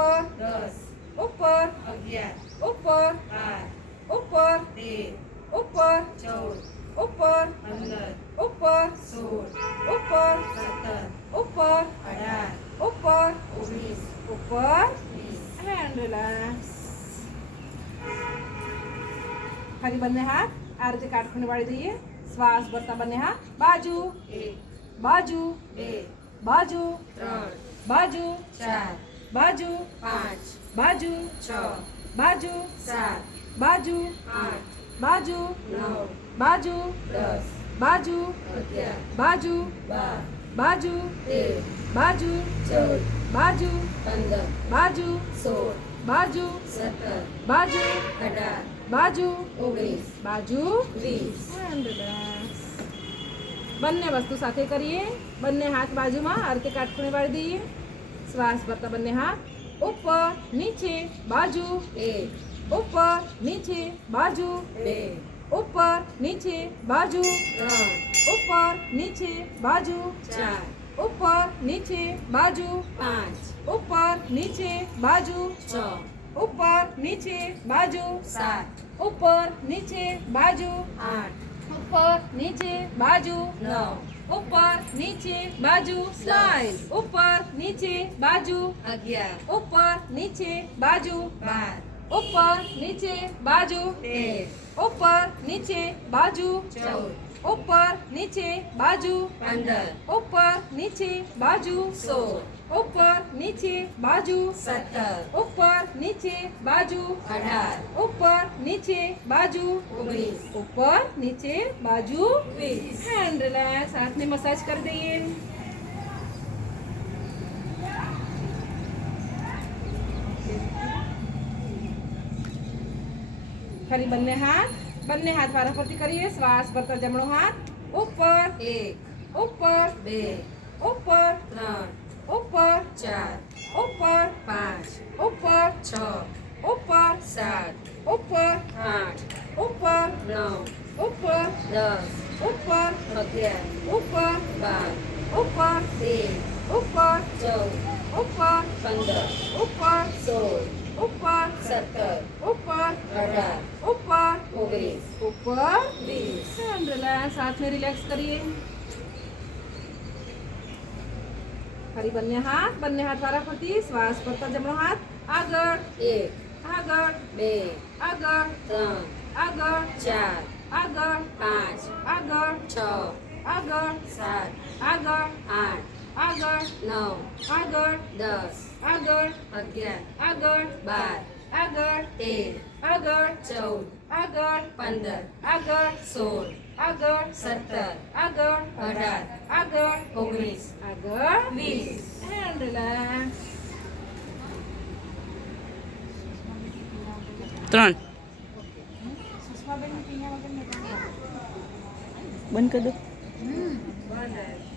ઉપર 10 ઉપર 11 ઉપર 12 ઉપર 13 ઉપર 14 ઉપર 15 ઉપર 16 ઉપર 17 ઉપર 18 ઉપર 19 ઉપર 20 and relax. ફરી બંને હાથ આ રીતે કાટખૂણે વાળી દઈએ. શ્વાસ ભરતા બંને હાથ બાજુ 1 બાજુ 2 બાજુ 3 બાજુ 4 બાજુ 5 બાજુ 6 બાજુ 7 બાજુ 8 બાજુ 9 બાજુ 10 બાજુ 11 બાજુ 12 બાજુ 13 બાજુ 14 બાજુ 15 બાજુ 16 બાજુ 17 બાજુ 18 બાજુ 19 બાજુ 20 and relax. બંને વસ્તુ સાથે કરીએ. બંને હાથ બાજુમાં આ રીતે કાટખૂણે વાળી દઈએ. શ્વાસ ભરતા બંને હાથ ઉપર નીચે બાજુ 1 ઉપર નીચે બાજુ 2 ઉપર નીચે બાજુ 3 ઉપર નીચે બાજુ 4 ઉપર નીચે બાજુ 5 ઉપર નીચે બાજુ 6 ઉપર નીચે બાજુ 7 ઉપર નીચે બાજુ 8 ઉપર નીચે બાજુ 9 ઉપર નીચે બાજુ સ્માઈલ ઉપર નીચે બાજુ 11 ઉપર નીચે બાજુ 12 ઉપર નીચે બાજુ 13 ઉપર નીચે બાજુ 14 ઉપર નીચે બાજુ 15 ઉપર નીચે બાજુ 16 ઉપર નીચે બાજુ 17 ઉપર નીચે બાજુ 18 ઉપર નીચે બાજુ 19 ઉપર નીચે બાજુ 20 હેન્ડ રિલેક્સ. હાથને મસાજ કરી દઈએ. ફરી બંને હાથ વારાફરતી કરીએ. શ્વાસ ભરતા જમણો હાથ ઉપર 1 ઉપર 2 ઉપર 3 ઉપર 4 ઉપર 5 ઉપર 6 ઉપર 7 ઉપર 8 ઉપર 9 ઉપર 10 ઉપર 11 ઉપર 12 ઉપર 13 ઉપર 14 ઉપર 15 ઉપર 16 ઉપર 17 ઉપર 18 ઉપર 19 ઉપર 20 and relax. હાથને રિલેક્સ કરીએ. ફરી બંને હાથ વારાફરતી. શ્વાસ ભરતા જમણો હાથ આગળ 1 આગળ 2 આગળ 3 આગળ 4 આગળ 5 આગળ 6 આગળ 7 આગળ 8 આગળ 9 આગળ 10 આગળ 11 આગળ 12 આગળ 13 આગળ 14 આગળ 15 આગળ 16 આગળ 17 આગળ 18 આગળ 19 આગળ 20 and relax. 3 બંધ કરી દો. બંધ